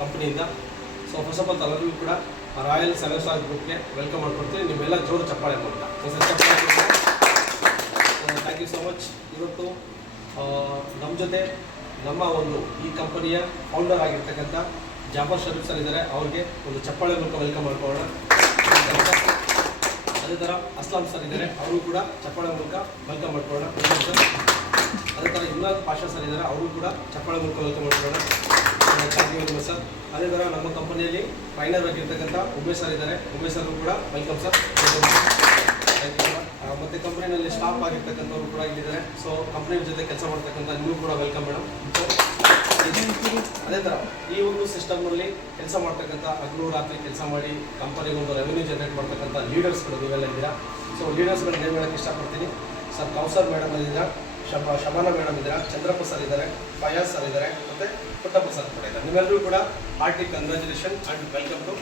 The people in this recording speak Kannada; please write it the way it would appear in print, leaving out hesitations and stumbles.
ಕಂಪ್ನಿಯಿಂದ. ಸೊ ಫಸ್ಟ್ ಆಫ್ ಆಲ್ ಎಲ್ಲರಿಗೂ ಕೂಡ ರಾಯಲ್ 7 ಸ್ಟಾರ್ ಗ್ರೂಪ್ಗೆ ವೆಲ್ಕಮ್ ಮಾಡ್ಕೊಡ್ತೀನಿ. ನೀವೆಲ್ಲ ಜೋರು ಚಪ್ಪಾಳೆ ಮೂಲಕ ಥ್ಯಾಂಕ್ ಯು ಸೊ ಮಚ್. ಇವತ್ತು ನಮ್ಮ ಜೊತೆ ನಮ್ಮ ಒಂದು ಈ ಕಂಪನಿಯ ಫೌಂಡರ್ ಆಗಿರ್ತಕ್ಕಂಥ ಜಾಫರ್ ಶರೀಫ್ ಸರ್ ಇದ್ದಾರೆ. ಅವ್ರಿಗೆ ಒಂದು ಚಪ್ಪಾಳೆ ಮೂಲಕ ವೆಲ್ಕಮ್ ಮಾಡ್ಕೊಳ್ಳೋಣ. ಅದೇ ಥರ ಅಸ್ಲಾಂ ಸರ್ ಇದ್ದಾರೆ, ಅವರು ಕೂಡ ಚಪ್ಪಾಳೆ ಮೂಲಕ ವೆಲ್ಕಮ್ ಮಾಡ್ಕೊಳ್ಳೋಣ. ಅದೇ ಥರ ಇಮ್ರಾನ್ ಪಾಷಾ ಸರ್ ಇದ್ದಾರೆ, ಅವರು ಕೂಡ ಚಪ್ಪಾಳೆ ಮೂಲಕ ವೆಲ್ಕಮ್ ಮಾಡ್ಕೊಳ್ಳೋಣ. Thank you sir. ಅದೇ ಥರ ನಮ್ಮ ಕಂಪನಿಯಲ್ಲಿ ಟ್ರೈನರ್ ಆಗಿರ್ತಕ್ಕಂಥ ಉಮೇಶ್ ಸರ್ ಇದ್ದಾರೆ, ಉಮೇಶ್ ಸರ್ಗೂ ಕೂಡ ವೆಲ್ಕಮ್ ಸರ್. ಮತ್ತು ಕಂಪ್ನಿಯಲ್ಲಿ ಸ್ಟಾಫ್ ಆಗಿರ್ತಕ್ಕಂಥವ್ರು ಕೂಡ ಇಲ್ಲಿದ್ದಾರೆ. ಸೊ ಕಂಪ್ನಿ ಜೊತೆ ಕೆಲಸ ಮಾಡ್ತಕ್ಕಂಥ ನೀವು ಕೂಡ ವೆಲ್ಕಮ್ ಮೇಡಮ್. ಅದೇ ಥರ ಈ ಒಂದು ಸಿಸ್ಟಮ್ನಲ್ಲಿ ಕೆಲಸ ಮಾಡ್ತಕ್ಕಂಥ ಹಗಲು ರಾತ್ರಿ ಕೆಲಸ ಮಾಡಿ ಕಂಪನಿಗೆ ಒಂದು ರೆವೆನ್ಯೂ ಜನರೇಟ್ ಮಾಡ್ತಕ್ಕಂಥ ಲೀಡರ್ಸ್ಗಳು ನೀವೆಲ್ಲ ಇದ್ದೀರಾ. ಸೊ ಲೀಡರ್ಸ್ಗಳು ನೇಮ್ ಹೇಳೋಕ್ಕೆ ಇಷ್ಟಪಡ್ತೀನಿ. ಸರ್ ಕೌಸರ್ ಮೇಡಮ್ ಇದ್ದೀರಾ, ಶಬಾನ ಮೇಡಮ್ ಇದ್ದೀರಾ, ಚಂದ್ರಪ್ಪ ಸರ್ ಇದ್ದಾರೆ, ಫಯಾಜ್ ಸರ್ ಇದ್ದಾರೆ, ಮತ್ತು ಪುಟ್ಟಪ್ಪ ಸರ್ ಕೂಡ ಇದ್ದಾರೆ. ನಿಮ್ಮೆಲ್ಲರೂ ಕೂಡ hearty congratulation and welcome to